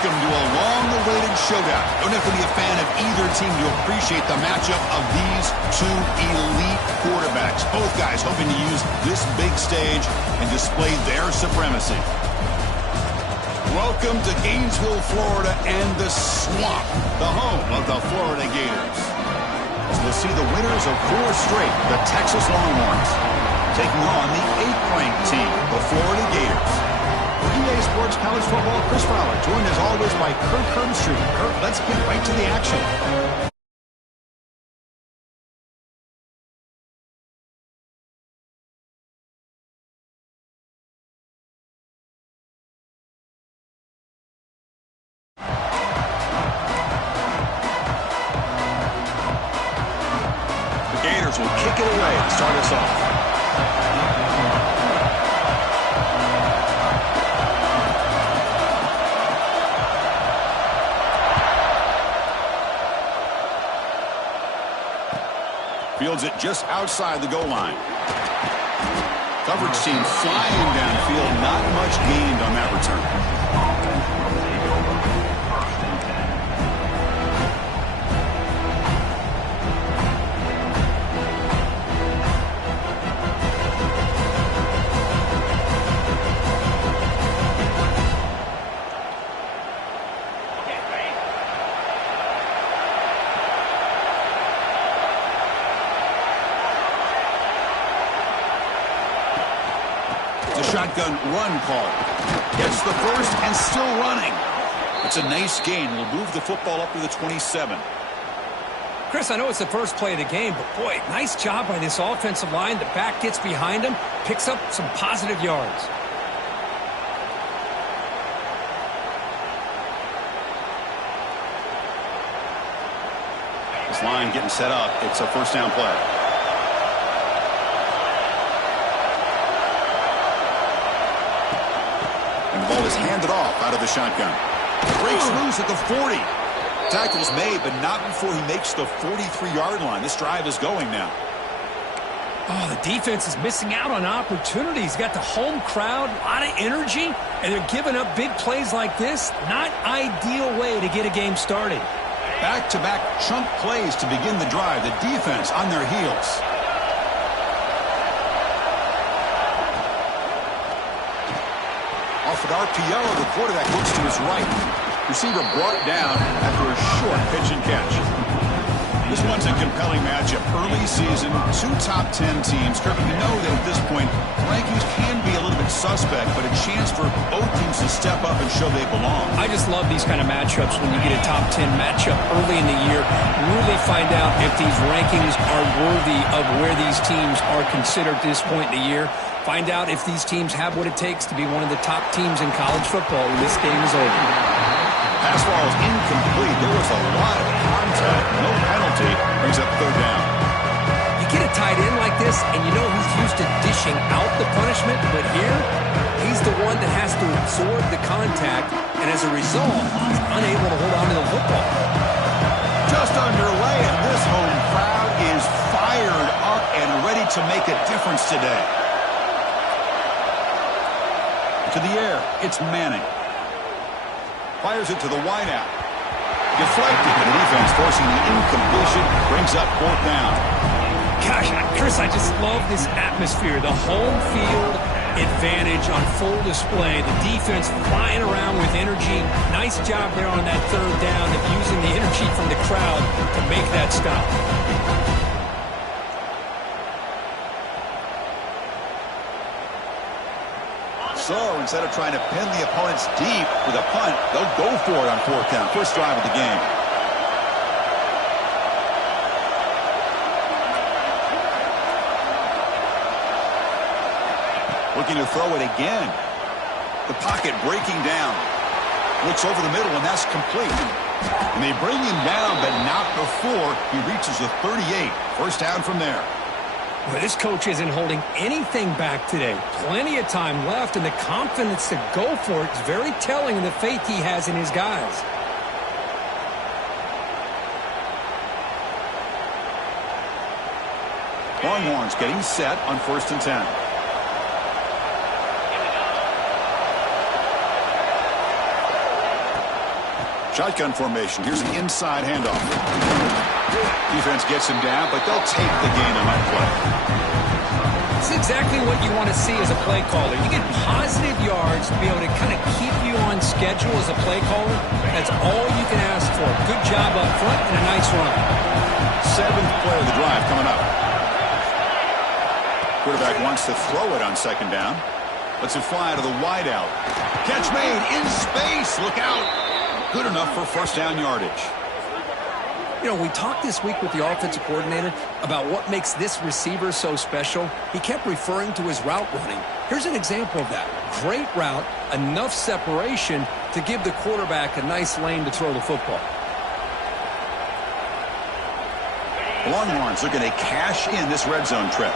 Welcome to a long-awaited showdown. Don't have to be a fan of either team to appreciate the matchup of these two elite quarterbacks. Both guys hoping to use this big stage and display their supremacy. Welcome to Gainesville, Florida, and the Swamp, the home of the Florida Gators. As we'll see the winners of 4 straight, the Texas Longhorns, taking on the 8th-ranked team, the Florida Gators. For EA Sports College Football, Chris Fowler, joined as always by Kirk Herbstreit. Kirk, let's get right to the action. The Gators will kick it away to start us off. Fields it just outside the goal line. Coverage team flying downfield. Not much gained on that return. Shotgun run call. Gets the first and still running. It's a nice gain. We'll move the football up to the 27. Chris, I know it's the first play of the game, but boy, nice job by this offensive line. The back gets behind him, picks up some positive yards. This line getting set up. It's a first down play. Ball is handed off out of the shotgun. Breaks loose at the 40. Tackle's made, but not before he makes the 43-yard line. This drive is going now. Oh, the defense is missing out on opportunities. Got the home crowd, a lot of energy, and they're giving up big plays like this. Not ideal way to get a game started. Back-to-back chunk plays to begin the drive. The defense on their heels. Off an RPO, the quarterback looks to his right. Receiver brought down after a short pitch and catch. This one's a compelling matchup. Early season, 2 top 10 teams. Kirk, we know that at this point, rankings can be a little bit suspect, but a chance for both teams to step up and show they belong. I just love these kind of matchups when you get a top 10 matchup early in the year. Really find out if these rankings are worthy of where these teams are considered at this point in the year. Find out if these teams have what it takes to be one of the top teams in college football when this game is over. Pass ball is incomplete. There was a lot of contact. No penalty. Brings up 3rd down. You get a tight end like this, and you know he's used to dishing out the punishment, but here, he's the one that has to absorb the contact, and as a result, he's unable to hold on to the football. Just underway, and this home crowd is fired up and ready to make a difference today. To the air, it's Manning. Fires it to the wideout. Deflected, and the defense forcing the incompletion. Brings up 4th down. Gosh, Chris, I just love this atmosphere. The home field advantage on full display. The defense flying around with energy. Nice job there on that 3rd down of using the energy from the crowd to make that stop. So instead of trying to pin the opponents deep with a punt, they'll go for it on 4th down. First drive of the game. Looking to throw it again. The pocket breaking down. Looks over the middle, and that's complete. And they bring him down, but not before he reaches the 38. First down from there. Well, this coach isn't holding anything back today. Plenty of time left, and the confidence to go for it is very telling of the faith he has in his guys. Longhorns getting set on 1st and 10. Shotgun formation. Here's an inside handoff. Defense gets him down, but they'll take the gain on that play. It's exactly what you want to see as a play caller. You get positive yards to be able to kind of keep you on schedule as a play caller. That's all you can ask for. Good job up front and a nice run. 7th play of the drive coming up. Quarterback wants to throw it on 2nd down. Lets it fly to the wideout. Catch made in space. Look out. Good enough for 1st down yardage. You know, we talked this week with the offensive coordinator about what makes this receiver so special. He kept referring to his route running. Here's an example of that. Great route, enough separation to give the quarterback a nice lane to throw the football. The Longhorns looking to cash in this red zone trip.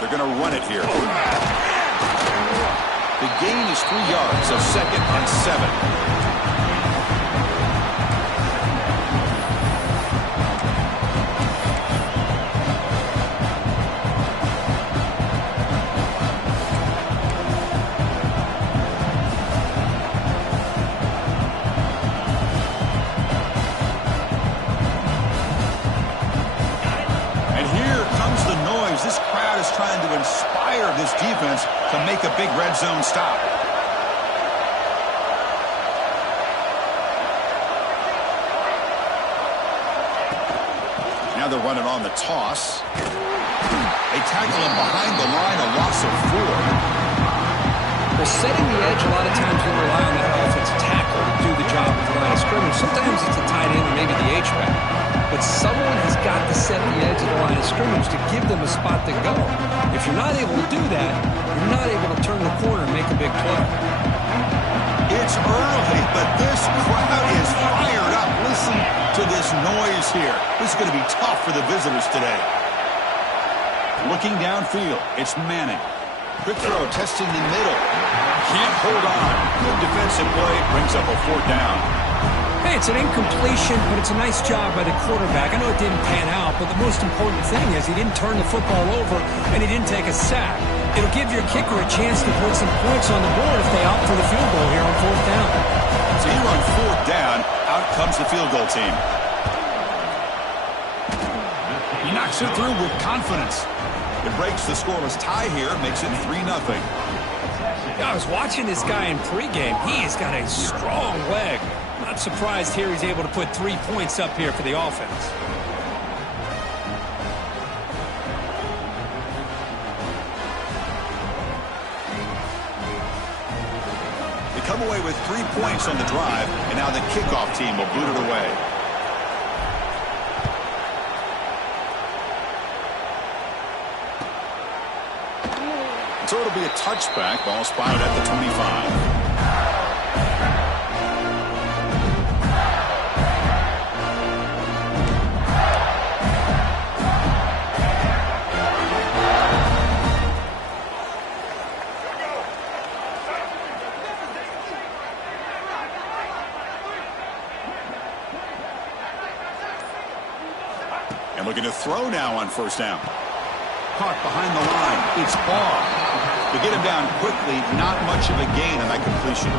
They're going to run it here. The gain is 3 yards, so 2nd and 7. This crowd is trying to inspire this defense to make a big red zone stop. Now they're running on the toss. They tackle him behind the line, a loss of 4. Well, setting the edge, a lot of times we rely on that offensive tackle to do the job at the line of scrimmage. Sometimes it's a tight end or maybe the H-back. But someone has got to set the edge of the line of scrimmage to give them a spot to go. If you're not able to do that, you're not able to turn the corner and make a big play. It's early, but this crowd is fired up. Listen to this noise here. This is going to be tough for the visitors today. Looking downfield, it's Manning. Quick throw, testing the middle. Can't hold on. Good defensive play, brings up a 4th down. Hey, it's an incompletion, but it's a nice job by the quarterback. I know it didn't pan out, but the most important thing is he didn't turn the football over and he didn't take a sack. It'll give your kicker a chance to put some points on the board if they opt for the field goal here on 4th down. So here on 4th down, out comes the field goal team. He knocks it through with confidence. It breaks the scoreless tie here, makes it 3-0. Yeah, I was watching this guy in pregame. He has got a strong leg. Not surprised here he's able to put 3 points up here for the offense. They come away with 3 points on the drive, and now the kickoff team will boot it away. So it'll be a touchback. Ball spotted at the 25. And looking to throw now on 1st down. Caught behind the line. It's Barr. To get him down quickly, not much of a gain on that completion.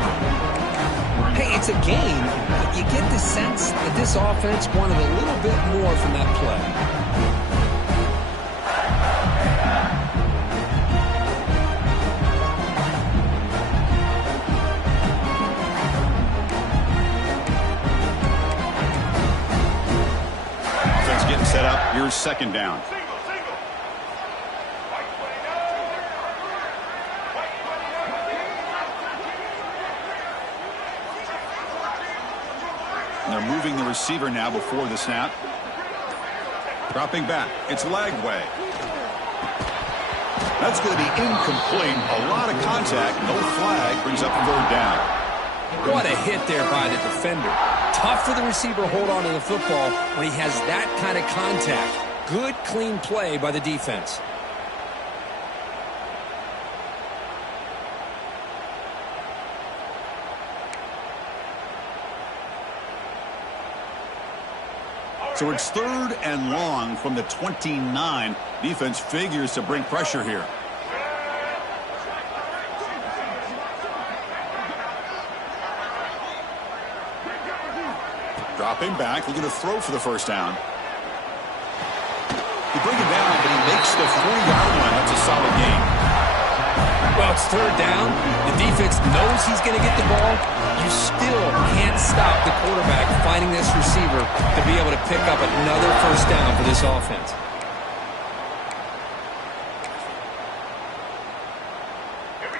Hey, it's a gain, but you get the sense that this offense wanted a little bit more from that play. Offense getting set up. Here's 2nd down. And they're moving the receiver now before the snap. Dropping back. It's Lagway. That's going to be incomplete. A lot of contact. No flag. Brings up 3rd down. What a hit there by the defender. Tough for the receiver to hold on to the football when he has that kind of contact. Good, clean play by the defense. So it's 3rd and long from the 29. Defense figures to bring pressure here. Dropping back, looking to throw for the first down. He brings it down, but he makes the 40-yard line. That's a solid gain. Well, it's third down. The defense knows he's going to get the ball. You still can't stop the quarterback finding this receiver to be able to pick up another first down for this offense.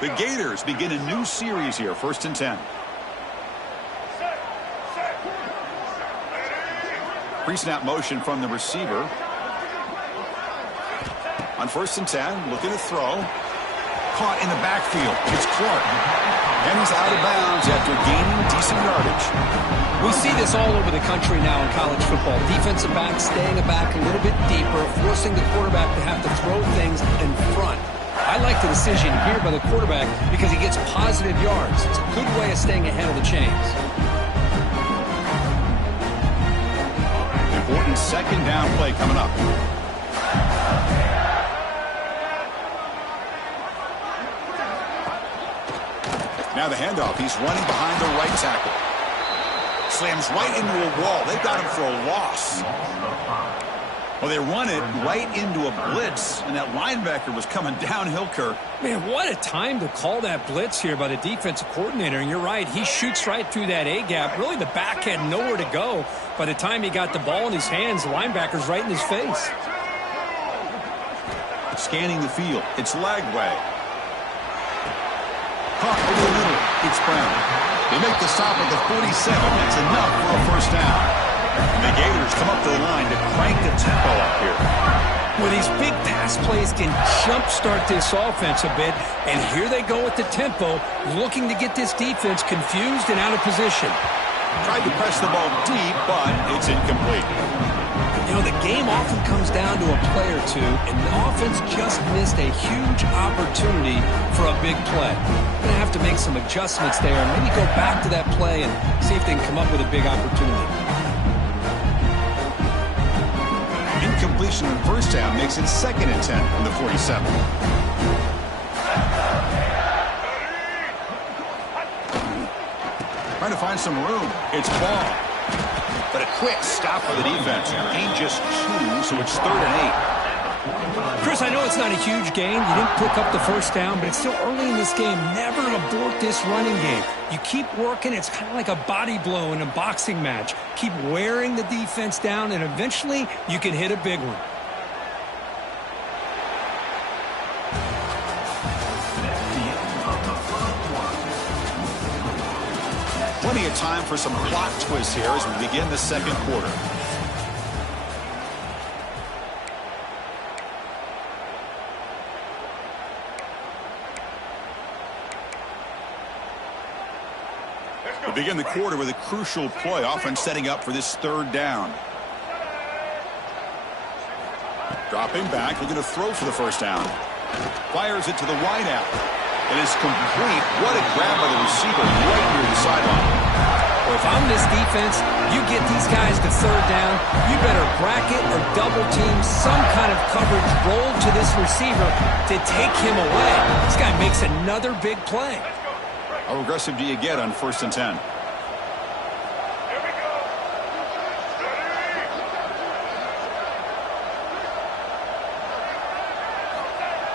The Gators begin a new series here, 1st and 10. Pre-snap motion from the receiver. On 1st and 10, looking to throw. Caught in the backfield. It's Clark. And he's out of bounds after gaining decent yardage. We see this all over the country now in college football. Defensive backs staying back a little bit deeper, forcing the quarterback to have to throw things in front. I like the decision here by the quarterback because he gets positive yards. It's a good way of staying ahead of the chains. Important second down play coming up. Now the handoff. He's running behind the right tackle. Slams right into a wall. They've got him for a loss. Well, they run it right into a blitz, and that linebacker was coming downhill, Kirk. Man, what a time to call that blitz here by the defensive coordinator. And you're right, he shoots right through that A-gap. Really, the back had nowhere to go. By the time he got the ball in his hands, the linebacker's right in his face. Scanning the field. It's Lagway. Caught over the middle. It's Brown. They make the stop at the 47. That's enough for a first down. The Gators come up to the line to crank the tempo up here. Well, these big pass plays can jumpstart this offense a bit, and here they go with the tempo, looking to get this defense confused and out of position. Tried to press the ball deep, but it's incomplete. You know, the game often comes down to a play or two, and the offense just missed a huge opportunity for a big play. Going to have to make some adjustments there and maybe go back to that play and see if they can come up with a big opportunity. Incompletion on first down makes it 2nd and 10 from the 47. Trying to find some room. It's Ball. But a quick stop for the defense. Gain just 2, so it's 3rd and 8. Chris, I know it's not a huge gain. You didn't pick up the first down, but it's still early in this game. Never abort this running game. You keep working. It's kind of like a body blow in a boxing match. Keep wearing the defense down, and eventually you can hit a big one. Plenty of time for some plot twists here as we begin the second quarter. We begin the quarter with a crucial play, often setting up for this 3rd down. Dropping back, looking to throw for the first down. Fires it to the wideout. It is complete. What a grab by the receiver right near the sideline. Well, if I'm this defense, you get these guys to 3rd down, you better bracket or double team some kind of coverage roll to this receiver to take him away. This guy makes another big play. How aggressive do you get on 1st and 10?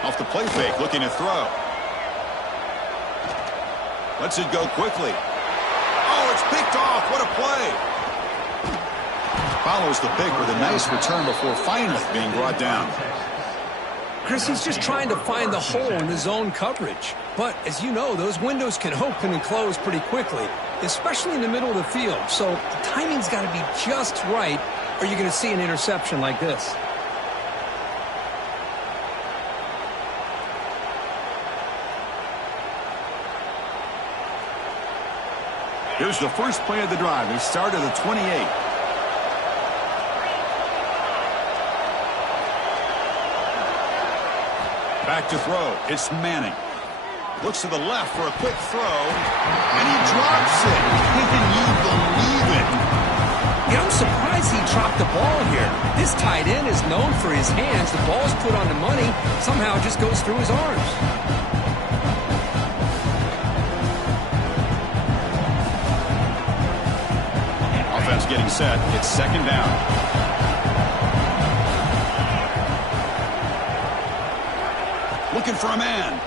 Off the play fake, looking to throw. Lets it go quickly. Oh, it's picked off. What a play. Follows the pick with a nice return before finally being brought down. Chris, he's just trying to find the hole in the zone coverage. But, as you know, those windows can open and close pretty quickly, especially in the middle of the field. So the timing's got to be just right, or you're going to see an interception like this. Here's the first play of the drive. They start at the 28. Back to throw. It's Manning. Looks to the left for a quick throw, and he drops it. Can you believe it? Yeah, I'm surprised he dropped the ball here. This tight end is known for his hands. The ball's put on the money. Somehow it just goes through his arms. Offense getting set. It's second down. Looking for a man.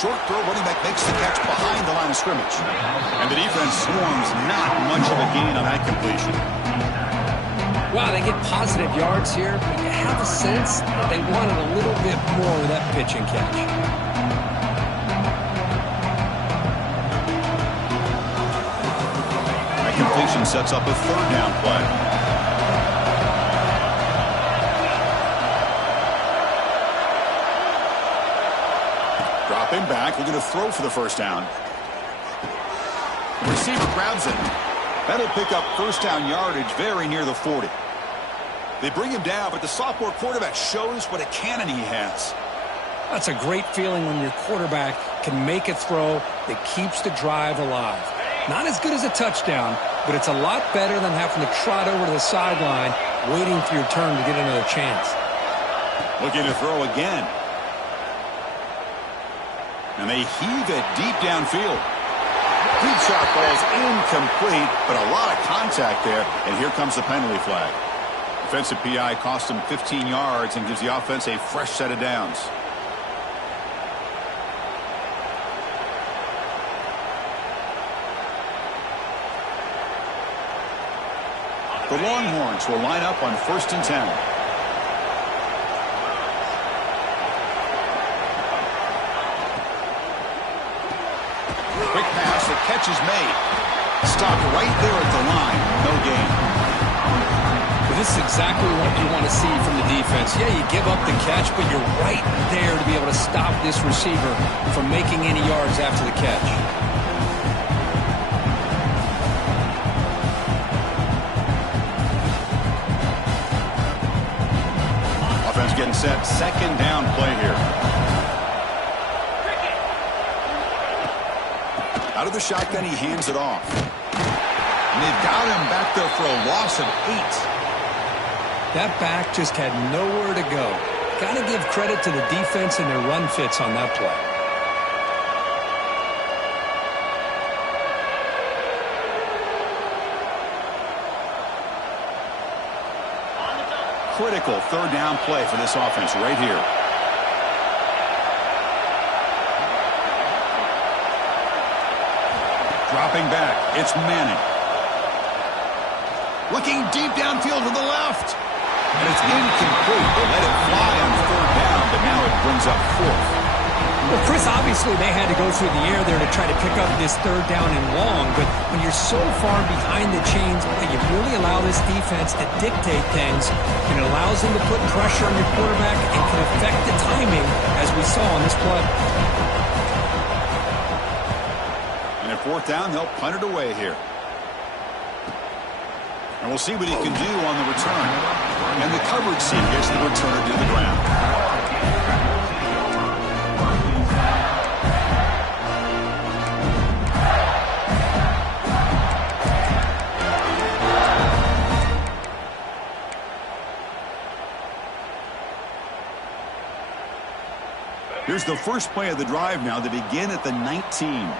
Short throw, running back makes the catch behind the line of scrimmage. And the defense swarms, not much of a gain on that completion. Wow, they get positive yards here, but you have a sense that they wanted a little bit more with that pitch and catch. That completion sets up a third down play. Dropping back, looking to throw for the first down. The receiver grabs it. That'll pick up first down yardage very near the 40. They bring him down, but the sophomore quarterback shows what a cannon he has. That's a great feeling when your quarterback can make a throw that keeps the drive alive. Not as good as a touchdown, but it's a lot better than having to trot over to the sideline waiting for your turn to get another chance. Looking to throw again. And they heave it deep downfield. Deep shot ball's incomplete, but a lot of contact there, and here comes the penalty flag. Defensive PI cost him 15 yards and gives the offense a fresh set of downs. The Longhorns will line up on 1st and 10. Quick pass, the catch is made. Stopped right there at the line, no gain. Well, this is exactly what you want to see from the defense. Yeah, you give up the catch, but you're right there to be able to stop this receiver from making any yards after the catch. Offense getting set, second down play here. Out of the shotgun, he hands it off. And they've got him back there for a loss of 8. That back just had nowhere to go. Got to give credit to the defense and their run fits on that play. Critical third down play for this offense right here. Dropping back, it's Manning. Looking deep downfield to the left. And it's incomplete. They let it fly on third down, but now it brings up 4th. Well, Chris, obviously they had to go through the air there to try to pick up this third down and long, but when you're so far behind the chains, you really allow this defense to dictate things, and it allows them to put pressure on your quarterback and can affect the timing, as we saw on this play. And at 4th down, they'll punt it away here. And we'll see what he can do on the return. And the coverage seam gets the returner to the ground. Here's the first play of the drive now to begin at the 19.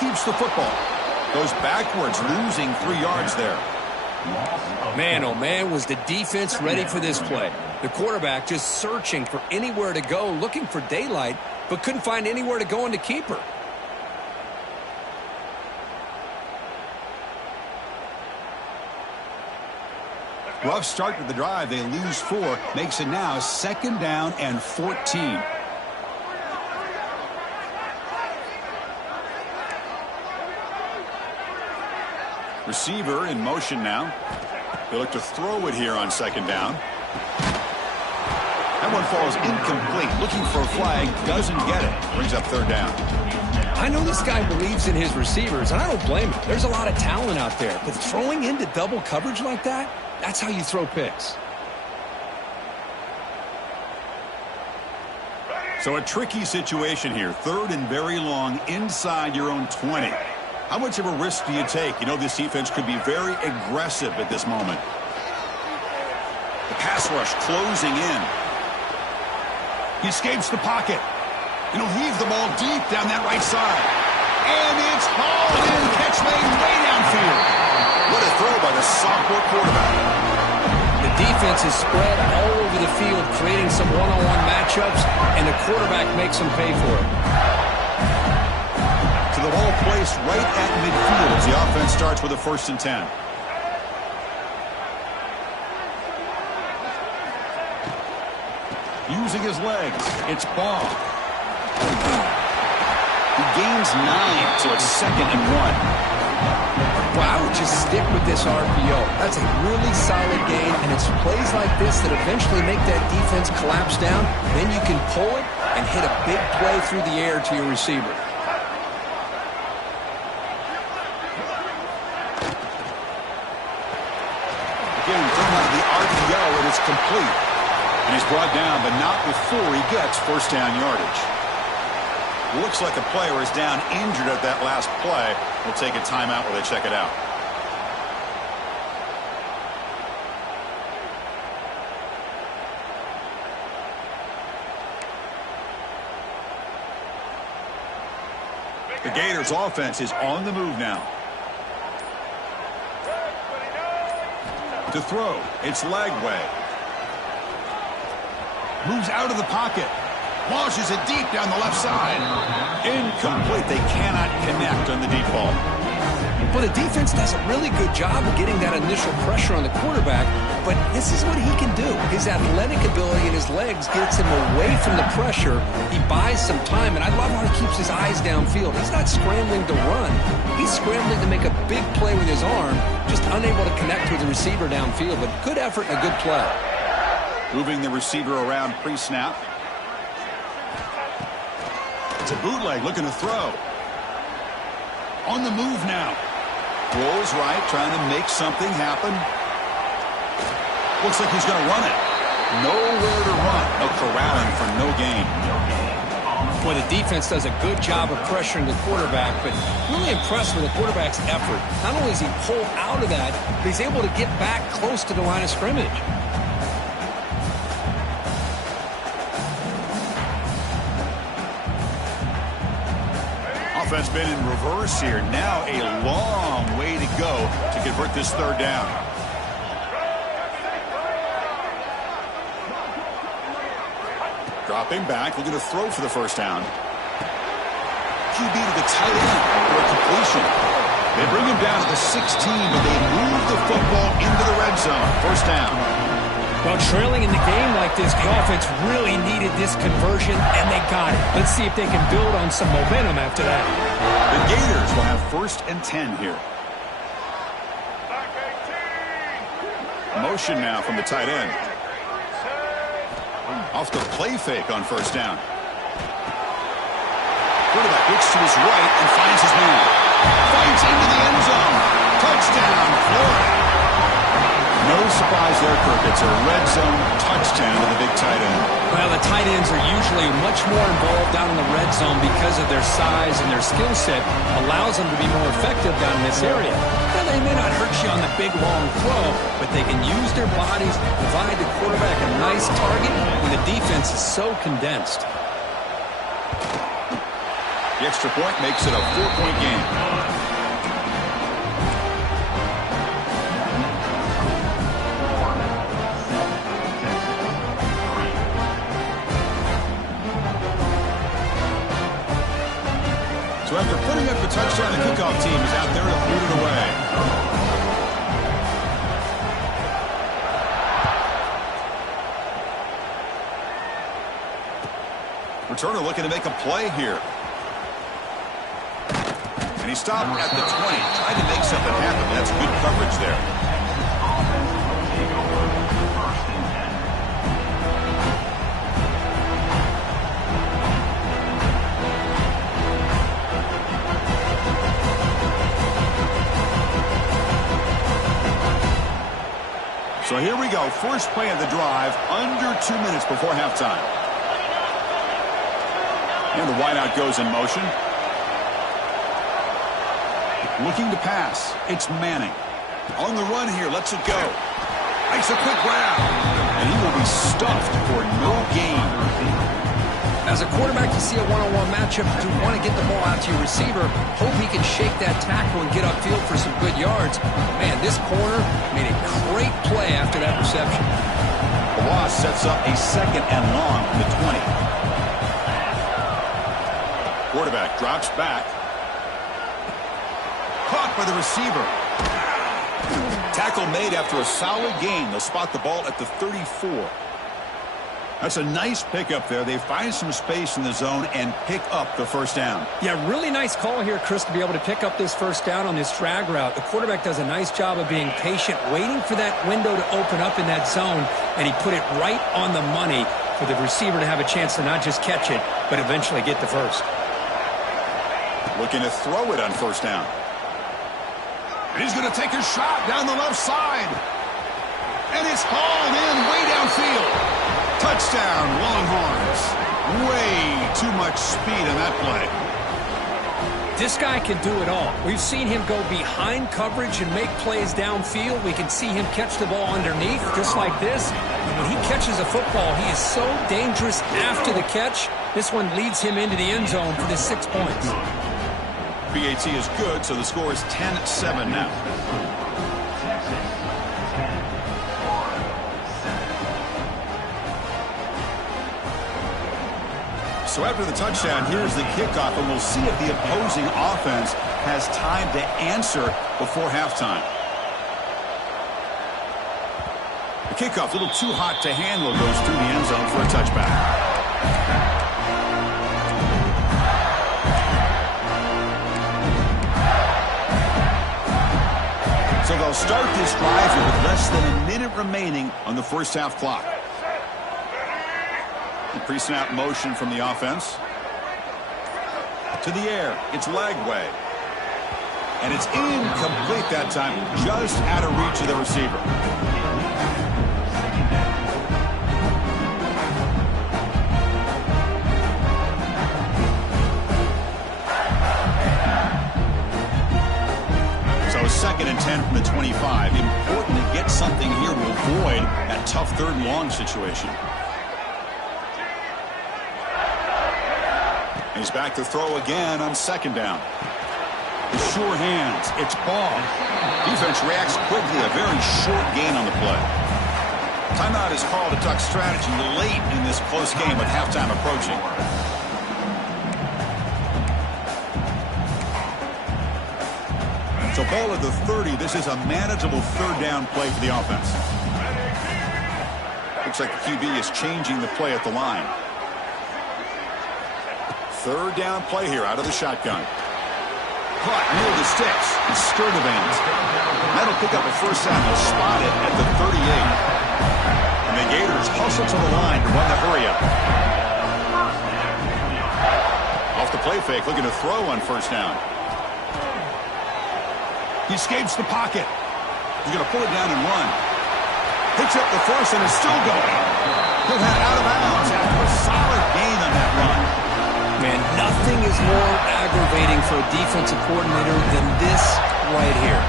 Keeps the football. Goes backwards, losing 3 yards there. Man, oh man, was the defense ready for this play. The quarterback just searching for anywhere to go, looking for daylight, but couldn't find anywhere to go into keeper. Rough start to the drive. They lose 4. Makes it now 2nd down and 14. Receiver in motion now. They look to throw it here on 2nd down. That one falls incomplete. Looking for a flag. Doesn't get it. Brings up 3rd down. I know this guy believes in his receivers, and I don't blame him. There's a lot of talent out there. But throwing into double coverage like that, that's how you throw picks. So a tricky situation here. 3rd and very long inside your own 20. How much of a risk do you take? You know, this defense could be very aggressive at this moment. The pass rush closing in. He escapes the pocket. And he'll heave the ball deep down that right side. And it's hauled in. Catch made way downfield. What a throw by the sophomore quarterback. The defense is spread all over the field, creating some one-on-one matchups, and the quarterback makes them pay for it. To the ball placed right at midfield as the offense starts with a 1st and 10. Using his legs, it's Ball. He gains 9, so it's 2nd and 1. Well, I would just stick with this RPO. That's a really solid game, and it's plays like this that eventually make that defense collapse down. Then you can pull it and hit a big play through the air to your receiver. Again, thrown out of the RPO, and it's complete. And he's brought down, but not before he gets 1st down yardage. Looks like a player is down injured at that last play. We'll take a timeout while they check it out. The Gators offense is on the move now. To throw, it's Lagway. Moves out of the pocket. Launches it deep down the left side. Incomplete. They cannot connect on the deep ball. Well, the defense does a really good job of getting that initial pressure on the quarterback, but this is what he can do. His athletic ability and his legs gets him away from the pressure. He buys some time, and I love how he keeps his eyes downfield. He's not scrambling to run. He's scrambling to make a big play with his arm, just unable to connect with the receiver downfield, but good effort and a good play. Moving the receiver around pre-snap. It's a bootleg looking to throw. On the move now. Rolls right, trying to make something happen. Looks like he's going to run it. Nowhere to run. No corralling for no gain. Boy, the defense does a good job of pressuring the quarterback, but really impressed with the quarterback's effort. Not only does he pull out of that, but he's able to get back close to the line of scrimmage. Offense been in reverse here. Now a long way to go to convert this 3rd down. Dropping back, looking to throw for the 1st down. QB to the tight end for a completion. They bring him down to the 16, but they move the football into the red zone. 1st down. Well, trailing in the game like this, the offense really needed this conversion, and they got it. Let's see if they can build on some momentum after that. The Gators will have 1st and 10 here. Motion now from the tight end. Off the play fake on 1st down. Quarterback looks to his right and finds his man. Fights into the end zone. Touchdown, Florida. No surprise there, Kirk. It's a red zone touchdown to the big tight end. Well, the tight ends are usually much more involved down in the red zone because of their size and their skill set allows them to be more effective down in this area. Now, they may not hurt you on the big, long throw, but they can use their bodies, provide the quarterback a nice target when the defense is so condensed. The extra point makes it a 4-point game. So after putting up the touchdown, the kickoff team is out there to boot it away. Returner looking to make a play here. And he stopped at the 20, trying to make something happen. That's good coverage there. So here we go. First play of the drive, under 2 minutes before halftime. And the wideout goes in motion. Looking to pass. It's Manning. On the run here. Lets it go. Makes a quick grab. And he will be stuffed for no gain. As a quarterback, you see a one-on-one matchup, you want to get the ball out to your receiver, hope he can shake that tackle and get upfield for some good yards. Man, this corner made a great play after that reception. The loss sets up a 2nd and long from the 20. Quarterback drops back. Caught by the receiver. Tackle made after a solid gain. They'll spot the ball at the 34. That's a nice pickup there. They find some space in the zone and pick up the first down. Yeah, really nice call here, Chris, to be able to pick up this first down on this drag route. The quarterback does a nice job of being patient, waiting for that window to open up in that zone, and he put it right on the money for the receiver to have a chance to not just catch it, but eventually get the first. Looking to throw it on first down. And he's going to take a shot down the left side. And it's hauled in way downfield. Touchdown, Longhorns. Way too much speed on that play. This guy can do it all. We've seen him go behind coverage and make plays downfield. We can see him catch the ball underneath, just like this. When he catches a football, he is so dangerous after the catch. This one leads him into the end zone for the 6 points. BAT is good, so the score is 10-7 now. So after the touchdown, here's the kickoff, and we'll see if the opposing offense has time to answer before halftime. The kickoff, a little too hot to handle, goes through the end zone for a touchback. So they'll start this drive here with less than a minute remaining on the first half clock. Pre-snap motion from the offense. To the air. It's Lagway. And it's incomplete that time. Just out of reach of the receiver. So 2nd and 10 from the 25. Important to get something here to avoid that tough 3rd and long situation. He's back to throw again on 2nd down. With sure hands. It's ball. Defense reacts quickly. A very short gain on the play. Timeout is called to talk strategy late in this close game with halftime approaching. So ball at the 30. This is a manageable 3rd down play for the offense. Looks like the QB is changing the play at the line. 3rd down play here out of the shotgun. Caught near the sticks. It's Sturdivant. That'll pick up a first down. They'll spot it at the 38. And the Gators hustle to the line to run the hurry up. Off the play fake, looking to throw on first down. He escapes the pocket. He's going to pull it down and run. Picks up the first and is still going. He'll head out of bounds after a solid gain on that run. Man, nothing is more aggravating for a defensive coordinator than this right here.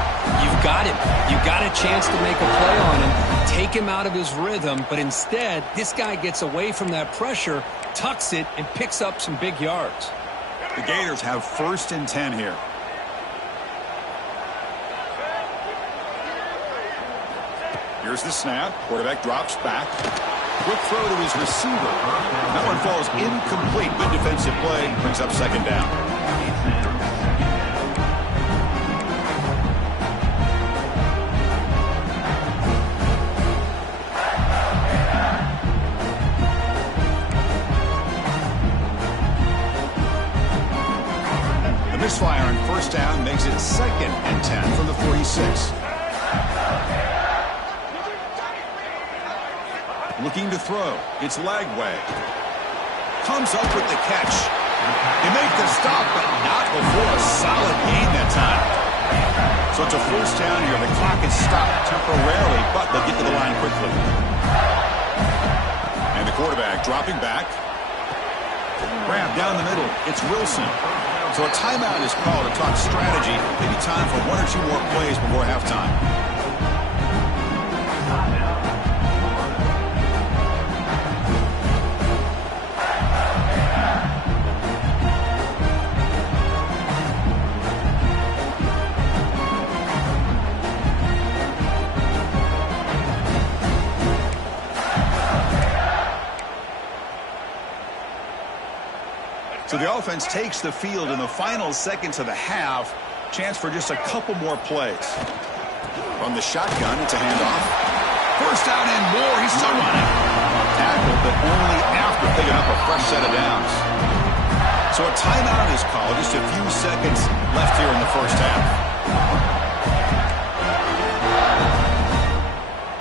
You've got him. You've got a chance to make a play on him, take him out of his rhythm, but instead, this guy gets away from that pressure, tucks it, and picks up some big yards. The Gators have 1st and 10 here. Here's the snap. Quarterback drops back. Quick throw to his receiver. That one falls incomplete. Good defensive play. Brings up 2nd down. The misfire on first down makes it 2nd and 10 from the 46. Looking to throw. It's Lagway. Comes up with the catch. They make the stop, but not before a solid gain that time. So it's a first down here. The clock is stopped temporarily, but they'll get to the line quickly. And the quarterback dropping back. Grab down the middle. It's Wilson. So a timeout is called to talk strategy. Maybe time for 1 or 2 more plays before halftime. So the offense takes the field in the final seconds of the half. Chance for just a couple more plays. From the shotgun, it's a handoff. First down and more. He's still running. Tackle, but only after picking up a fresh set of downs. So a timeout is called. Just a few seconds left here in the first half.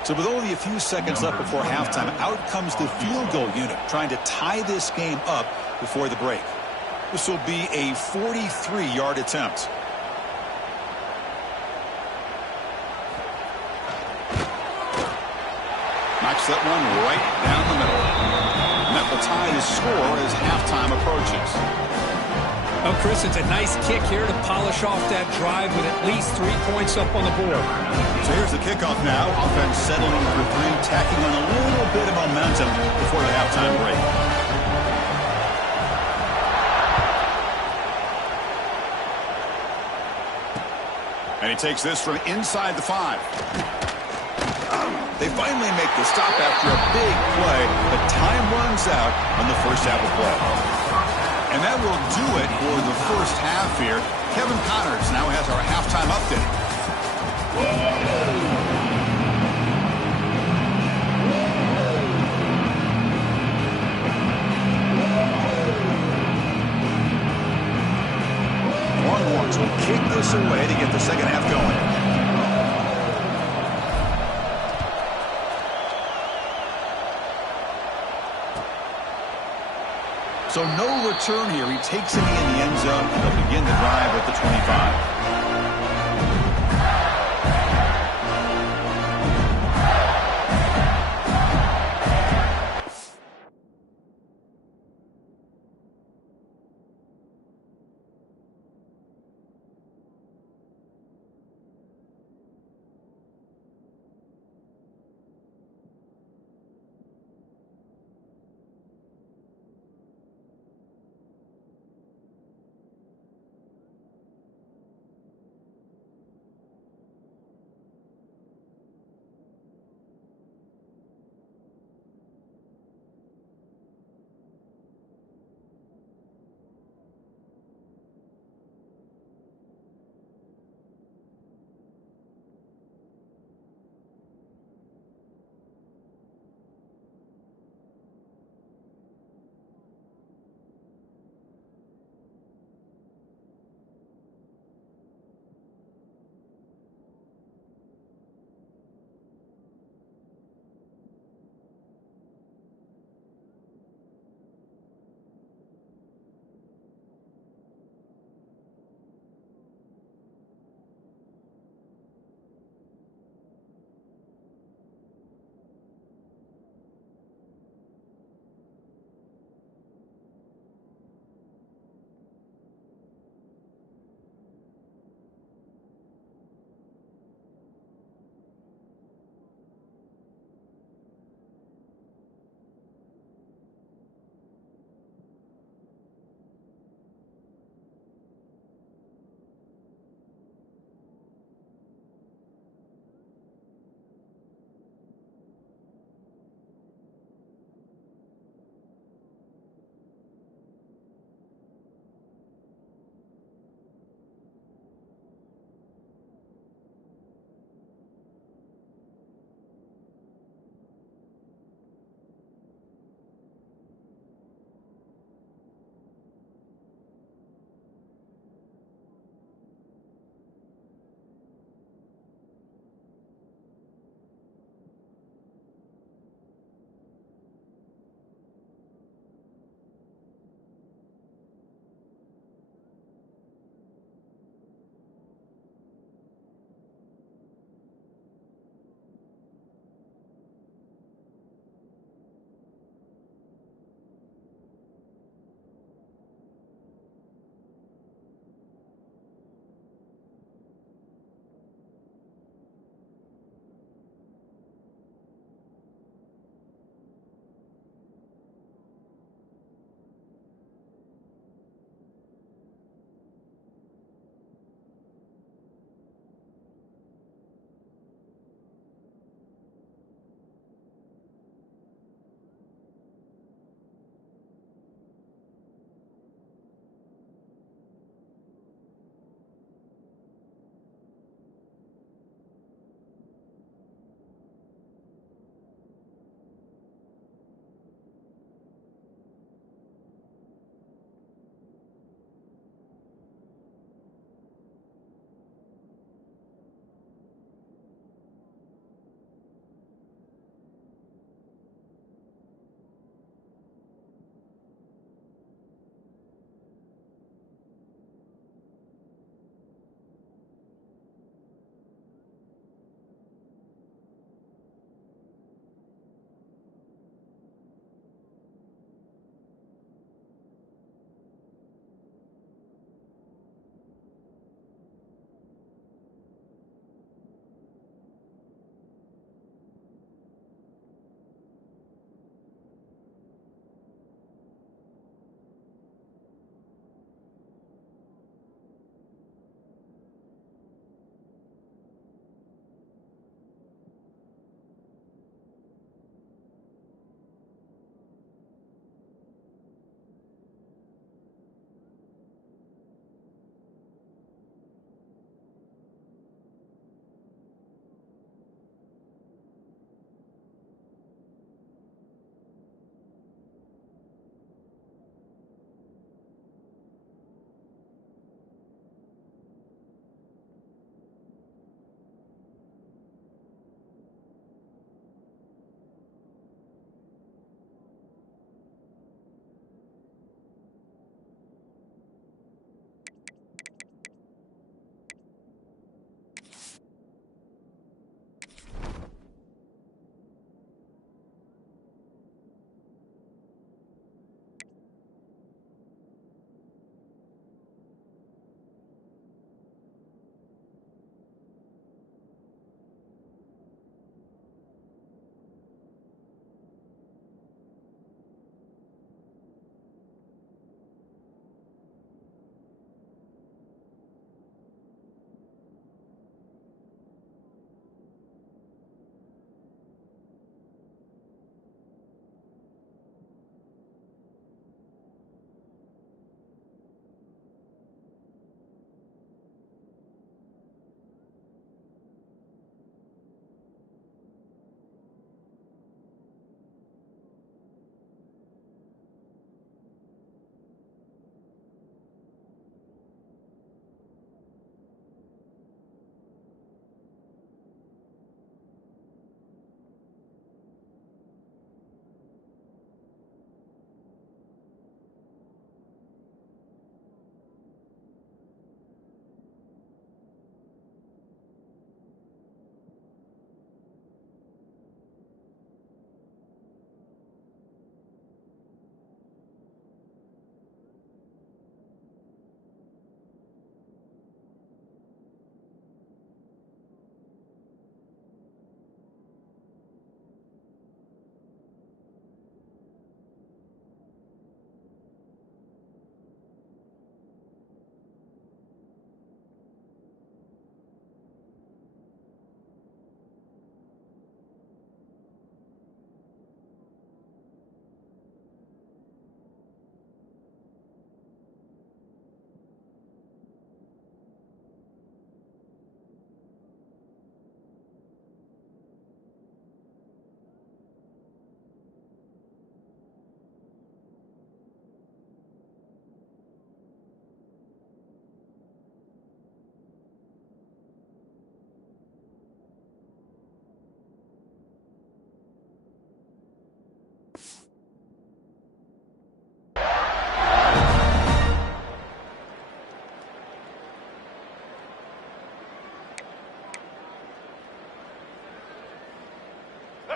So with only a few seconds left before halftime, out comes the field goal unit, trying to tie this game up before the break. This will be a 43-yard attempt. Knocks that one right down the middle. And that will tie the score as halftime approaches. Oh, Chris, it's a nice kick here to polish off that drive with at least 3 points up on the board. So here's the kickoff now. Offense settling for 3, tacking on a little bit of momentum before the halftime break. And he takes this from inside the 5. They finally make the stop after a big play, but time runs out on the first half of play. And that will do it for the first half here. Kevin Connors now has our halftime update. Longhorns will kick this away to get the second half going. So no return here. He takes it in the end zone, and they'll begin the drive at the 25.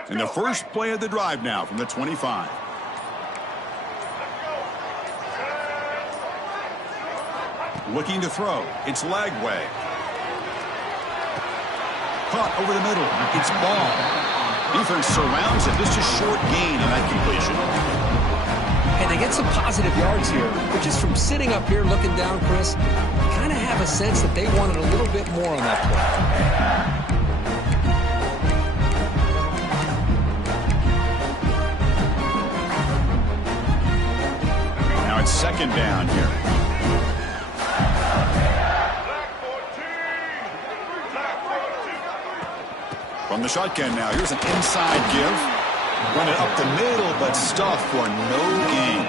And the first play of the drive now from the 25. Looking to throw. It's Lagway. Caught over the middle. It's ball. Defense surrounds it. Just a short gain on that completion. And they get some positive yards here. But just from sitting up here looking down, Chris, kind of have a sense that they wanted a little bit more on that play. Now it's second down here. From the shotgun now, here's an inside give. Run it up the middle, but stuffed for no gain.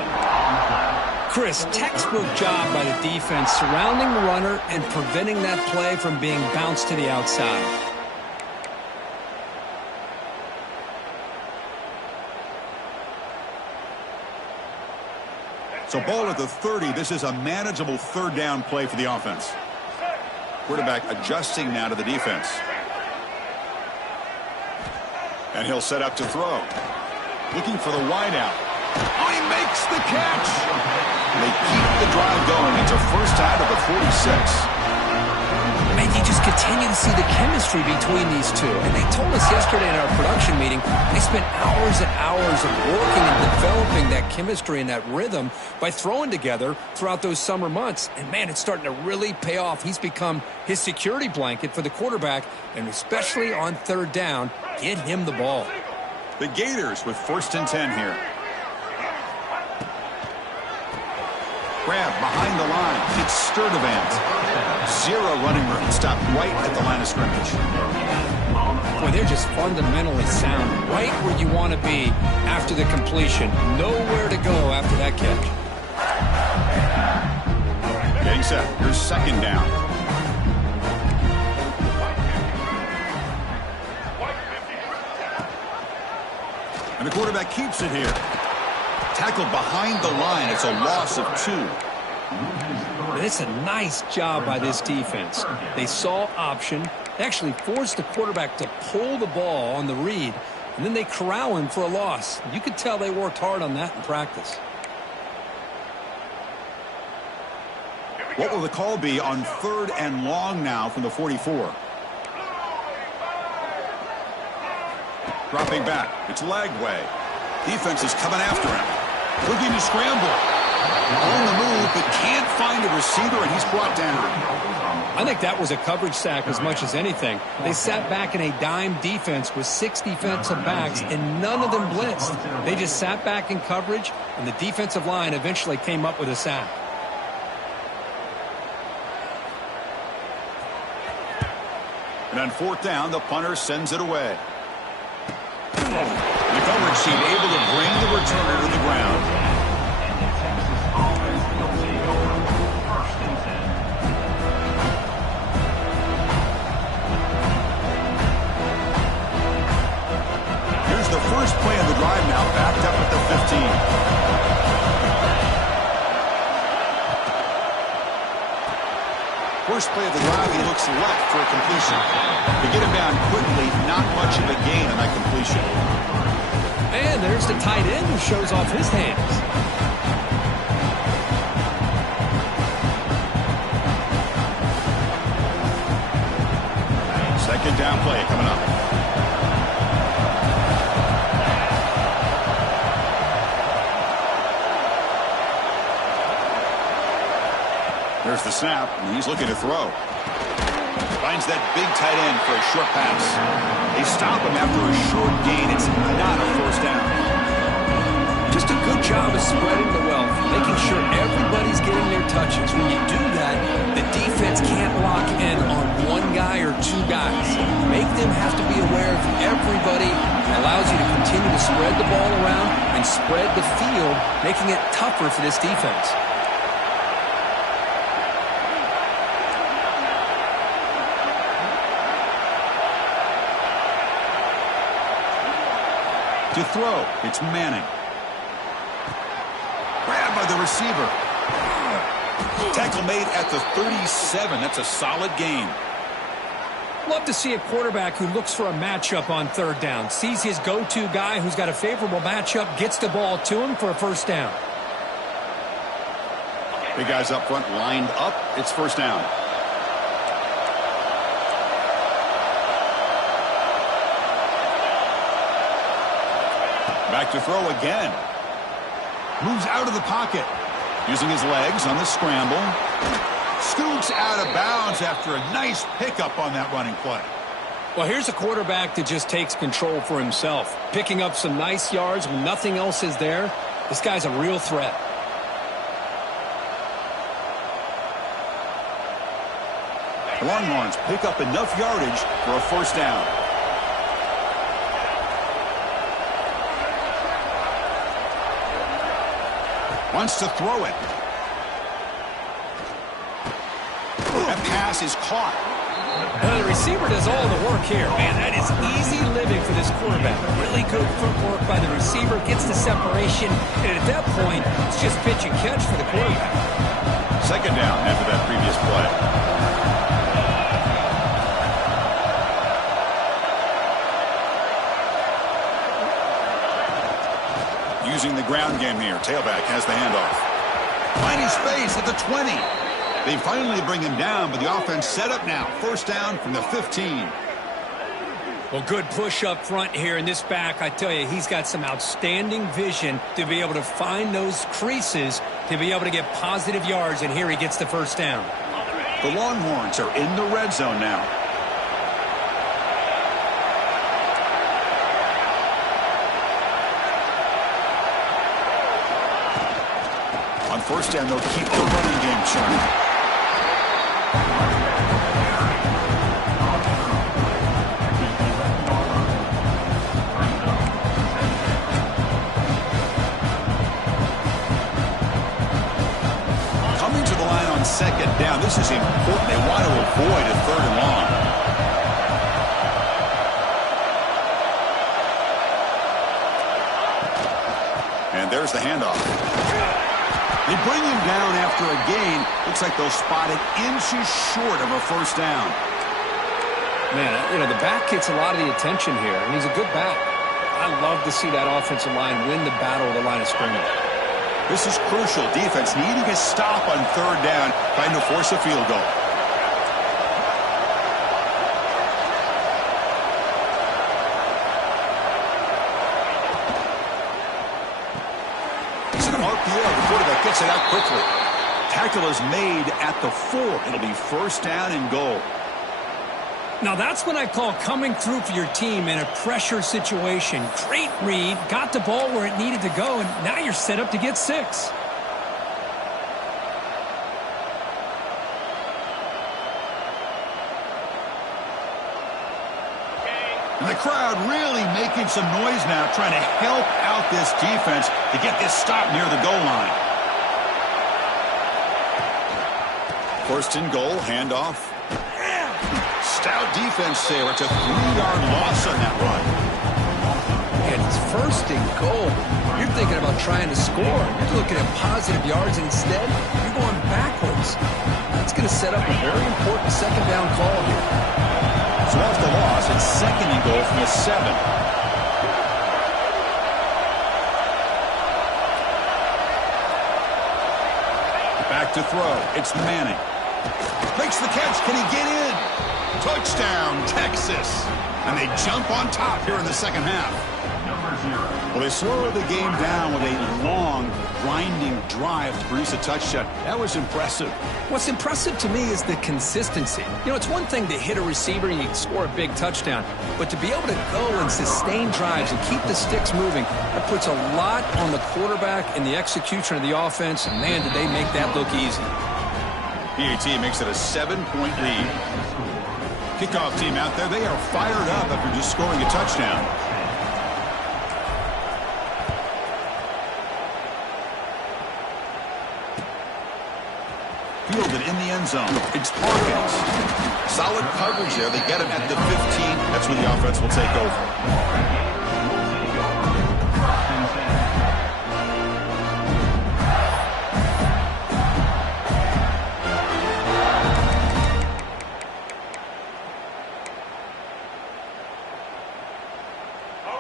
Chris, textbook job by the defense surrounding the runner and preventing that play from being bounced to the outside. So ball at the 30. This is a manageable third down play for the offense. Quarterback adjusting now to the defense. And he'll set up to throw. Looking for the wideout. Oh, he makes the catch. They keep the drive going. It's a first out of the 46. And you just continue to see the chemistry between these two. And they told us yesterday in our production meeting, they spent hours and hours of working and developing that chemistry and that rhythm by throwing together throughout those summer months. And, man, it's starting to really pay off. He's become his security blanket for the quarterback, and especially on third down, get him the ball. The Gators with 1st and 10 here. Grab behind the line. It's Sturdivant. Zero running room. Stopped right at the line of scrimmage. Boy, they're just fundamentally sound. Right where you want to be after the completion. Nowhere to go after that catch. Getting set. Here's second down. And the quarterback keeps it here. Tackled behind the line. It's a loss of 2. And it's a nice job by this defense. They saw option. They actually forced the quarterback to pull the ball on the read, and then they corral him for a loss. You could tell they worked hard on that in practice. What will the call be on 3rd and long now from the 44? Dropping back. It's Lagway. Defense is coming after him. Looking to scramble. On the move, but can't find a receiver, and he's brought down. I think that was a coverage sack as much as anything. They sat back in a dime defense with 6 defensive backs, and none of them blitzed. They just sat back in coverage, and the defensive line eventually came up with a sack. And on 4th down, the punter sends it away. The coverage team able to bring the returner to the ground. Here's the first play of the drive now, backed up at the 15. First play of the drive, he looks left for a completion. To get him down quickly, not much of a gain on that completion. And there's the tight end who shows off his hands. Second down play coming up. There's the snap, and he's looking to throw. Finds that big tight end for a short pass. They stop him after a short gain. It's not a first down. Just a good job of spreading the wealth, making sure everybody's getting their touches. When you do that, the defense can't lock in on one guy or 2 guys. Make them have to be aware of everybody. It allows you to continue to spread the ball around and spread the field, making it tougher for this defense. To throw, it's Manning. Grabbed by the receiver. Tackle made at the 37. That's a solid gain. Love to see a quarterback who looks for a matchup on third down, sees his go-to guy who's got a favorable matchup, gets the ball to him for a first down. Big guys up front lined up. It's first down. Back to throw again. Moves out of the pocket. Using his legs on the scramble. Scoots out of bounds after a nice pickup on that running play. Well, here's a quarterback that just takes control for himself. Picking up some nice yards when nothing else is there. This guy's a real threat. The Longhorns pick up enough yardage for a first down. Wants to throw it. That pass is caught. Well, the receiver does all the work here. Man, that is easy living for this quarterback. Really good footwork by the receiver. Gets the separation. And at that point, it's just pitch and catch for the quarterback. Second down after that previous play. Using the ground game here. Tailback has the handoff. Finding space at the 20. They finally bring him down, but the offense set up now. First down from the 15. Well, good push up front here in this back. I tell you, he's got some outstanding vision to be able to find those creases, to be able to get positive yards, and here he gets the first down. The Longhorns are in the red zone now. On first down, they'll keep the running game churning. Coming to the line on second down. This is important. They want to avoid a third and long. And there's the handoff. They bring him down after a gain. Looks like they'll spot it inches short of a first down. Man, you know, the back gets a lot of the attention here, and he's a good back. I love to see that offensive line win the battle of the line of scrimmage. This is crucial. Defense needing a stop on third down, trying to force a field goal. It's an RPO. The quarterback gets it out quickly. Tackle is made at the 4. It'll be first down and goal. Now that's what I call coming through for your team in a pressure situation. Great read, got the ball where it needed to go, and now you're set up to get 6. And the crowd really making some noise now, trying to help out this defense to get this stop near the goal line. First and goal, handoff. Stout defense there. It's a 3-yard loss on that run. And it's first and goal. You're thinking about trying to score. You're looking at positive yards, and instead, you're going backwards. That's going to set up a very important second down call here. So after the loss, it's second and goal from the 7. Back to throw. It's Manning. Makes the catch. Can he get in? Touchdown, Texas. And they jump on top here in the second half. Well, they slowed the game down with a long, grinding drive to produce a touchdown. That was impressive. What's impressive to me is the consistency. You know, it's one thing to hit a receiver and you can score a big touchdown, but to be able to go and sustain drives and keep the sticks moving, that puts a lot on the quarterback and the execution of the offense, and man, did they make that look easy. PAT makes it a 7-point lead. Kickoff team out there, they are fired up after just scoring a touchdown. Fielded in the end zone. It's Hawkins. Solid coverage there. They get him at the 15. That's when the offense will take over.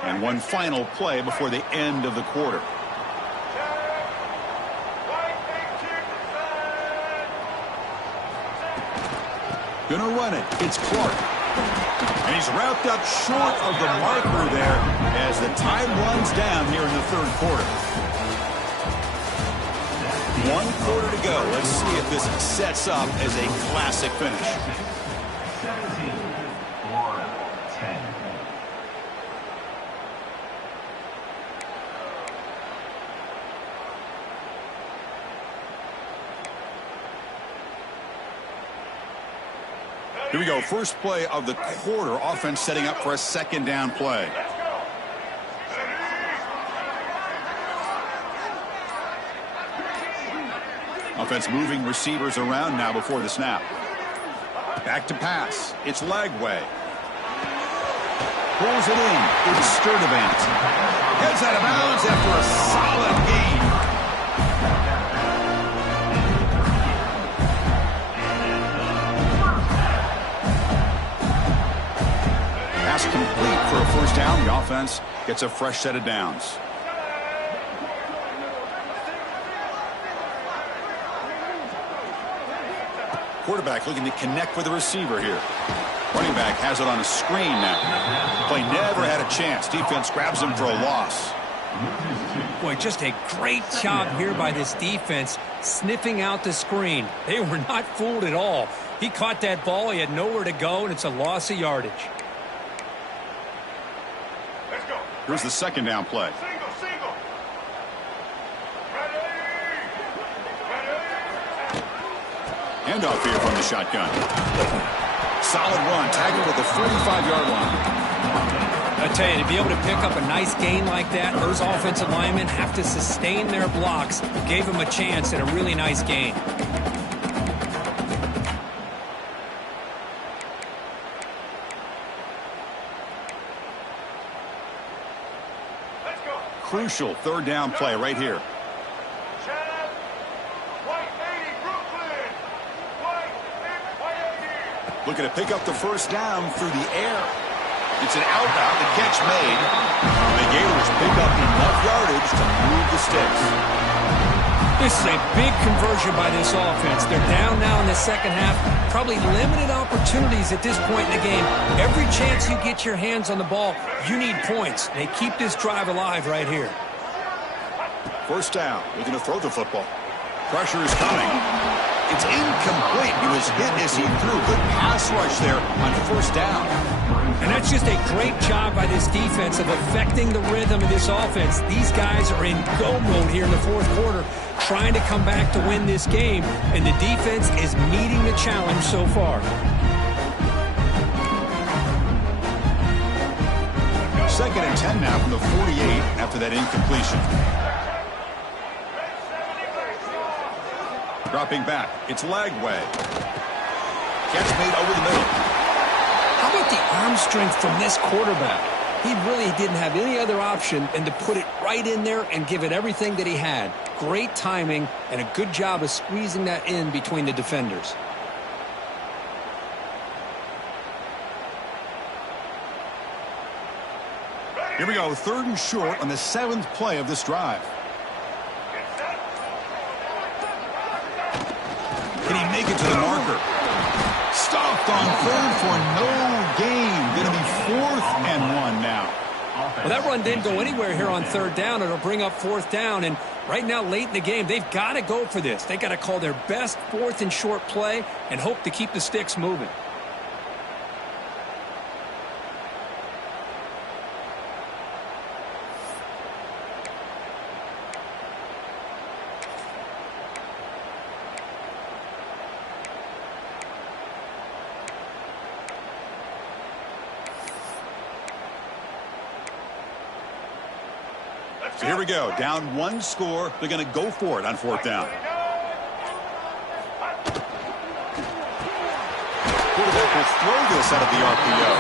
And one final play before the end of the quarter. Gonna run it. It's Clark. And he's wrapped up short of the marker there as the time runs down here in the third quarter. 1 quarter to go. Let's see if this sets up as a classic finish. 17, Florida, 10. Here we go. First play of the quarter. Offense setting up for a second down play. Offense moving receivers around now before the snap. Back to pass. It's Lagway. Pulls it in. It's Sturdivant. Heads out of bounds after a solid gain. Pass complete for a first down. The offense gets a fresh set of downs. Quarterback looking to connect with the receiver here. Running back has it on a screen now. Play never had a chance. Defense grabs him for a loss. Boy, just a great job here by this defense sniffing out the screen. They were not fooled at all. He caught that ball. He had nowhere to go, and it's a loss of yardage. Here's the second down play. Handoff here from the shotgun. Solid run. Tackled at the 45-yard line. I tell you, to be able to pick up a nice gain like that, those offensive linemen have to sustain their blocks. Gave him a chance at a really nice gain. Crucial third down play right here. Looking to pick up the first down through the air. It's an out-route, the catch made. The Gators pick up enough yardage to move the sticks. This is a big conversion by this offense. They're down now in the second half. Probably limited opportunities at this point in the game. Every chance you get your hands on the ball, you need points. They keep this drive alive right here. First down. Looking to throw the football. Pressure is coming. It's incomplete. He was hit as he threw. Good pass rush there on first down. And that's just a great job by this defense of affecting the rhythm of this offense. These guys are in go mode here in the fourth quarter, trying to come back to win this game, and the defense is meeting the challenge so far. Second and 10 now from the 48 after that incompletion. Dropping back, it's Lagway. Catch made over the middle. How about the arm strength from this quarterback? He really didn't have any other option than to put it right in there and give it everything that he had. Great timing and a good job of squeezing that in between the defenders. Here we go, third and short on the 7th play of this drive. Can he make it to the marker? Stopped on third for no gain. Going to be 4th and 1 now. Well, that run didn't go anywhere here on third down. It'll bring up 4th down. And right now, late in the game, they've got to go for this. They've got to call their best 4th and short play and hope to keep the sticks moving. So here we go. Down 1 score. They're going to go for it on 4th down. Quarterback will throw this out of the RPO.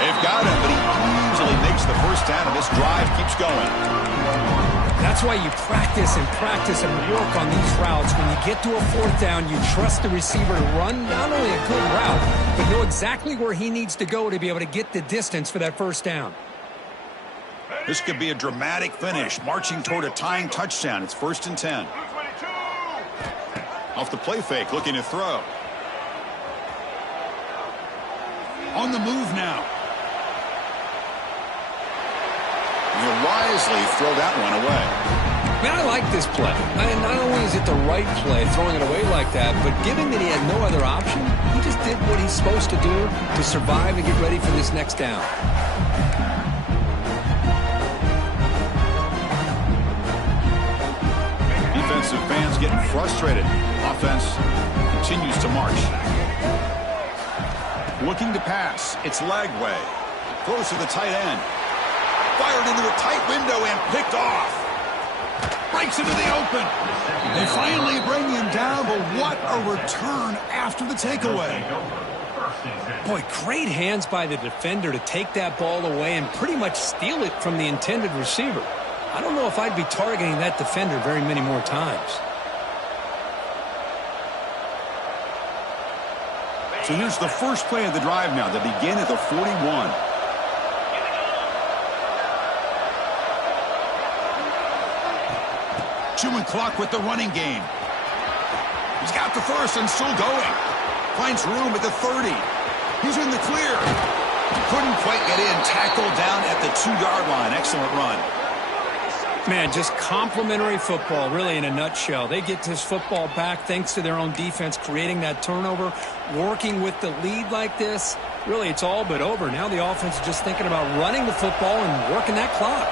They've got him, but he easily makes the first down, and this drive keeps going. That's why you practice and work on these routes. When you get to a 4th down, you trust the receiver to run not only a good route, but know exactly where he needs to go to be able to get the distance for that first down. This could be a dramatic finish, marching toward a tying touchdown. It's 1st and 10. Off the play fake, looking to throw. On the move now. He'll wisely throw that one away. Man, I like this play. Not only is it the right play, throwing it away like that, but given that he had no other option, he just did what he's supposed to do to survive and get ready for this next down. Defensive fans getting frustrated. Offense continues to march. Looking to pass. It's Lagway. Throws to the tight end. Fired into a tight window and picked off. Breaks into the open. They finally bring him down, but what a return after the takeaway. Boy, great hands by the defender to take that ball away and pretty much steal it from the intended receiver. I don't know if I'd be targeting that defender very many more times. So here's the first play of the drive now. They begin at the 41. Chewing clock with the running game. He's got the first and still going. Finds room at the 30. He's in the clear. Couldn't quite get in. Tackled down at the 2-yard line. Excellent run. Man, just complimentary football, really, in a nutshell. They get this football back thanks to their own defense, creating that turnover, working with the lead like this. Really, it's all but over. Now the offense is just thinking about running the football and working that clock.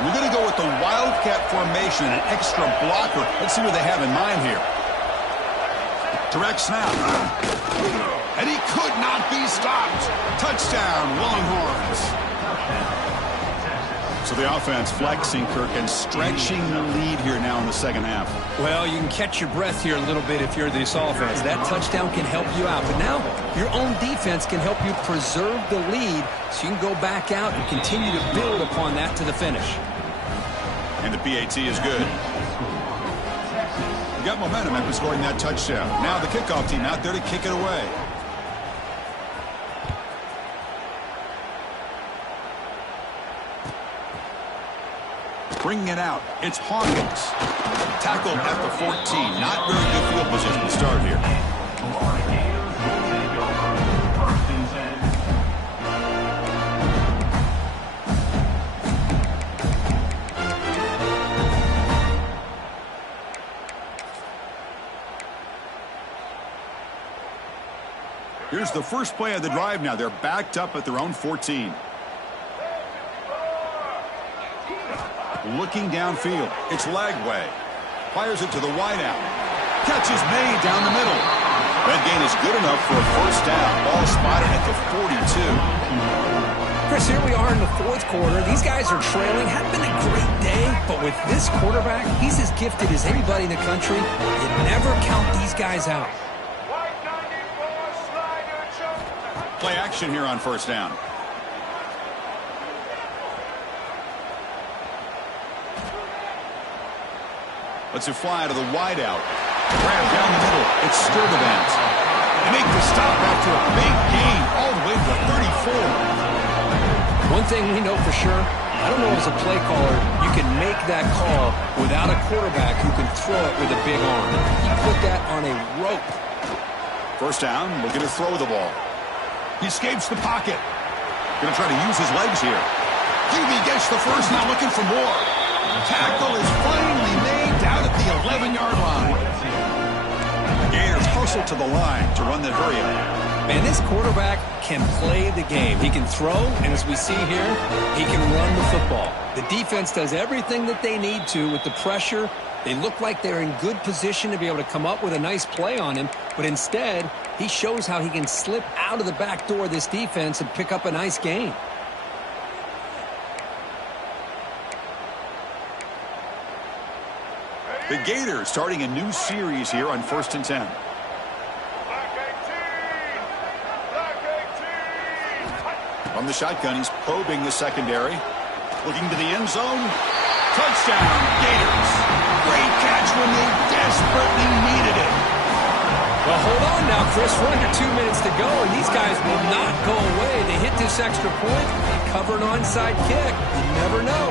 We're going to go with the Wildcat formation, an extra blocker. Let's see what they have in mind here. Direct snap. And he could not be stopped. Touchdown, Longhorns. So the offense flexing, Kirk, and stretching the lead here now in the second half. Well, you can catch your breath here a little bit if you're this offense. That touchdown can help you out. But now your own defense can help you preserve the lead so you can go back out and continue to build upon that to the finish. And the PAT is good. You got momentum after scoring that touchdown. Now the kickoff team out there to kick it away. Bringing it out, it's Hawkins. Tackled at the 14. Not very good field position to start here. Here's the first play of the drive now. They're backed up at their own 14. Looking downfield. It's Lagway. Fires it to the wideout. Catch is made down the middle. That gain is good enough for a first down. Ball spotted at the 42. Chris, here we are in the fourth quarter. These guys are trailing. Hadn't been a great day, but with this quarterback, he's as gifted as anybody in the country. You never count these guys out. Play action here on first down. Lets it fly to the wideout. Grab down the middle. It's Sturdivant. They make the stop after a big gain all the way to the 34. One thing we know for sure, I don't know as a play caller, you can make that call without a quarterback who can throw it with a big arm. He put that on a rope. First down, looking to throw the ball. He escapes the pocket. Going to try to use his legs here. QB gets the first, now looking for more. Tackle is finally made down at the 11-yard line. The Gators hustle to the line to run the hurry up. Man, this quarterback can play the game. He can throw, and as we see here, he can run the football. The defense does everything that they need to with the pressure. They look like they're in good position to be able to come up with a nice play on him, but instead, he shows how he can slip out of the back door of this defense and pick up a nice gain. The Gators starting a new series here on 1st and 10. From the shotgun, he's probing the secondary. Looking to the end zone. Touchdown, Gators. Great catch when they desperately needed it. Well, hold on now, Chris. We're under 2 minutes to go, and these guys will not go away. They hit this extra point, cover an onside kick. You never know.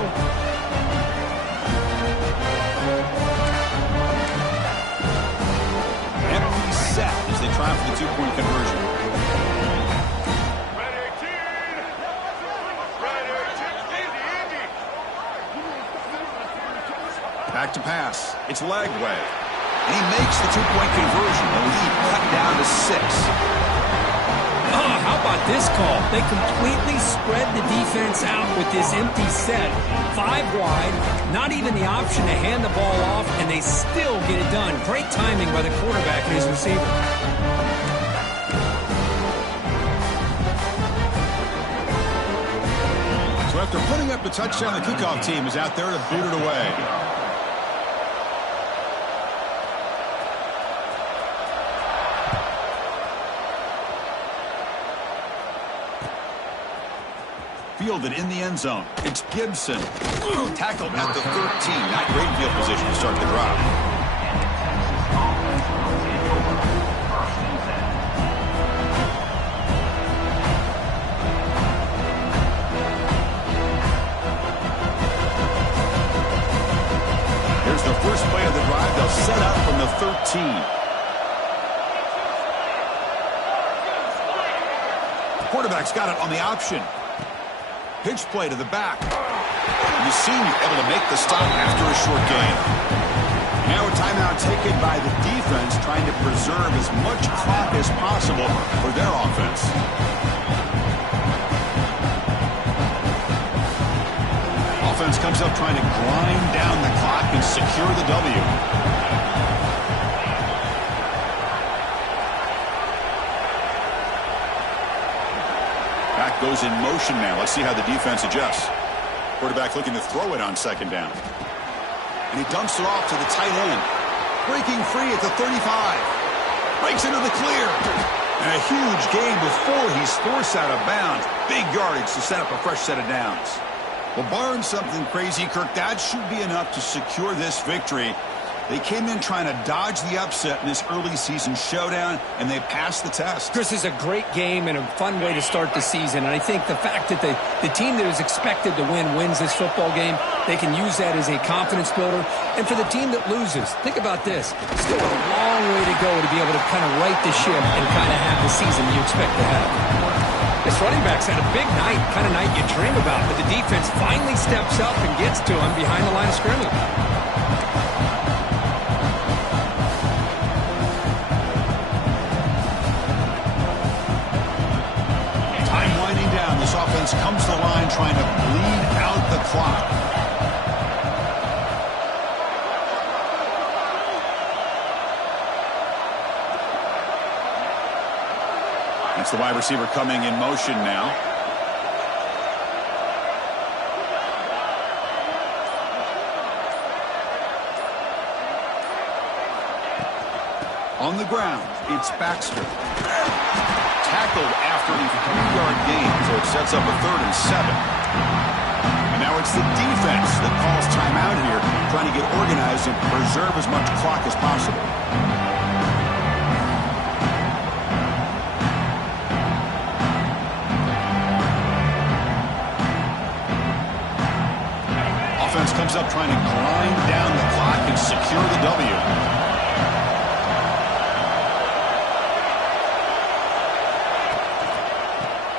Empty set as they try for the two-point conversion. Back to pass. It's Lagway. And he makes the two-point conversion. The lead cut down to 6. Oh, how about this call? They completely spread the defense out with this empty set. 5 wide, not even the option to hand the ball off, and they still get it done. Great timing by the quarterback and his receiver. So after putting up the touchdown, the kickoff team is out there to boot it away. Fielded in the end zone. It's Gibson. Tackled at the 13. Not great field position to start the drive. Here's the first play of the drive. They'll set up from the 13. Quarterback's got it on the option. Pitch play to the back. The senior able to make the stop after a short gain. Now a timeout taken by the defense, trying to preserve as much clock as possible for their offense. Offense comes up trying to grind down the clock and secure the W. Goes in motion now. Let's see how the defense adjusts. Quarterback looking to throw it on second down. And he dumps it off to the tight end. Breaking free at the 35. Breaks into the clear. And a huge gain before he's forced out of bounds. Big yardage to set up a fresh set of downs. Well, barring something crazy, Kirk, that should be enough to secure this victory. They came in trying to dodge the upset in this early season showdown, and they passed the test. Chris, is a great game and a fun way to start the season. And I think the fact that the team that is expected to win wins this football game, they can use that as a confidence builder. And for the team that loses, think about this. Still a long way to go to be able to kind of right the ship and kind of have the season you expect to have. This running back's had a big night, kind of night you dream about, but the defense finally steps up and gets to him behind the line of scrimmage. This offense comes to the line trying to bleed out the clock. That's the wide receiver coming in motion now. On the ground, it's Baxter. Tackled after a 3-yard gain, so it sets up a 3rd and 7. And now it's the defense that calls timeout here, trying to get organized and preserve as much clock as possible. Offense comes up trying to grind down the clock and secure the W.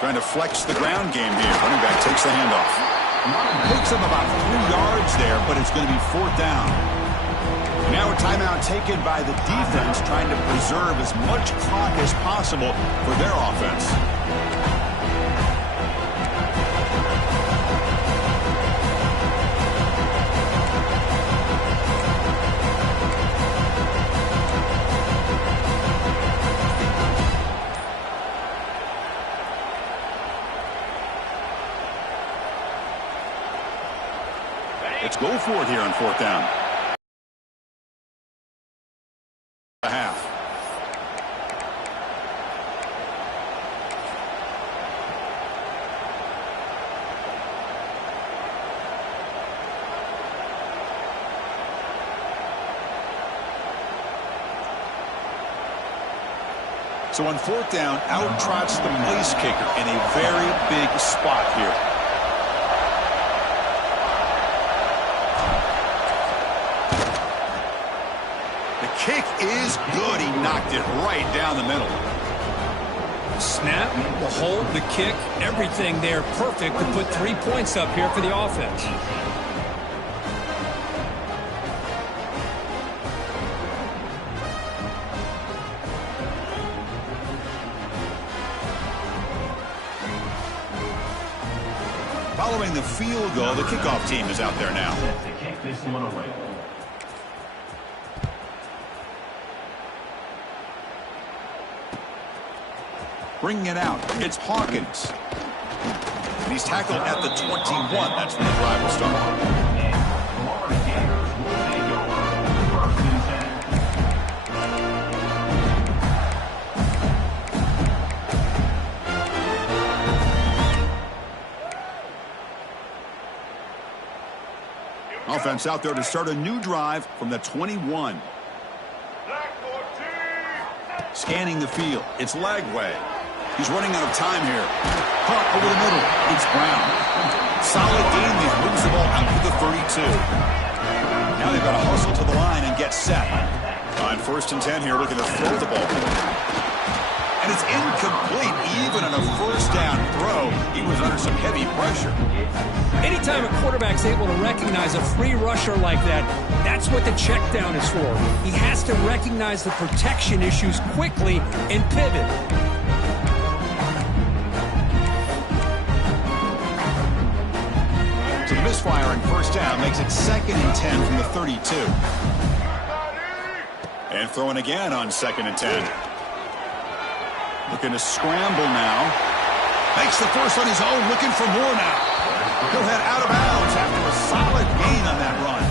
Trying to flex the ground game here. Running back takes the handoff. Picks up about 3 yards there, but it's going to be 4th down. Now a timeout taken by the defense, trying to preserve as much clock as possible for their offense. Let's go for it here on 4th down. A half. So on 4th down, out trots the place kicker in a very big spot here. The kick is good. He knocked it right down the middle. Snap, the hold, the kick, everything there perfect to put 3 points up here for the offense. Following the field goal, the kickoff team is out there now. Set to kick this one away. Bringing it out, it's Hawkins. And he's tackled at the 21. That's when the drive will start. And Florida Gators will take over 1st and 10. Offense out there to start a new drive from the 21. Scanning the field, it's Lagway. He's running out of time here. Caught over the middle. It's Brown. Solid game there. Moves the ball out to the 32. Now they've got to hustle to the line and get set. On 1st and 10 here, looking to throw the ball. And it's incomplete. Even on a 1st down throw, he was under some heavy pressure. Anytime a quarterback's able to recognize a free rusher like that, that's what the check down is for. He has to recognize the protection issues quickly and pivot. So the misfire on 1st down makes it 2nd and 10 from the 32. And throwing again on 2nd and 10. Looking to scramble now. Makes the first on his own, looking for more now. He'll head out of bounds after a solid gain on that run.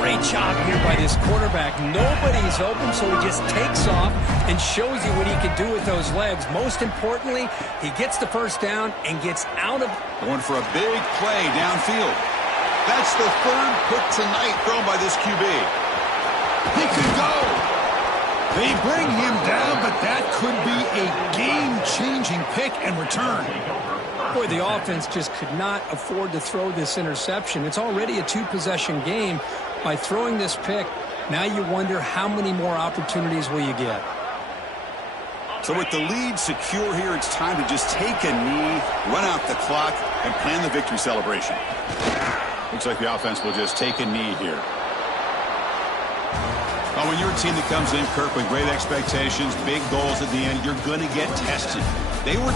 Great job here by this quarterback. Nobody's open, so he just takes off and shows you what he can do with those legs. Most importantly, he gets the 1st down and gets out of... Going for a big play downfield. That's the 3rd pick tonight thrown by this QB. He could go. They bring him down, but that could be a game-changing pick and return. Boy, the offense just could not afford to throw this interception. It's already a 2-possession game. By throwing this pick, now you wonder how many more opportunities will you get. So with the lead secure here, it's time to just take a knee, run out the clock, and plan the victory celebration. Looks like the offense will just take a knee here. Well, when you're a team that comes in, Kirk, with great expectations, big goals at the end, you're going to get tested. They were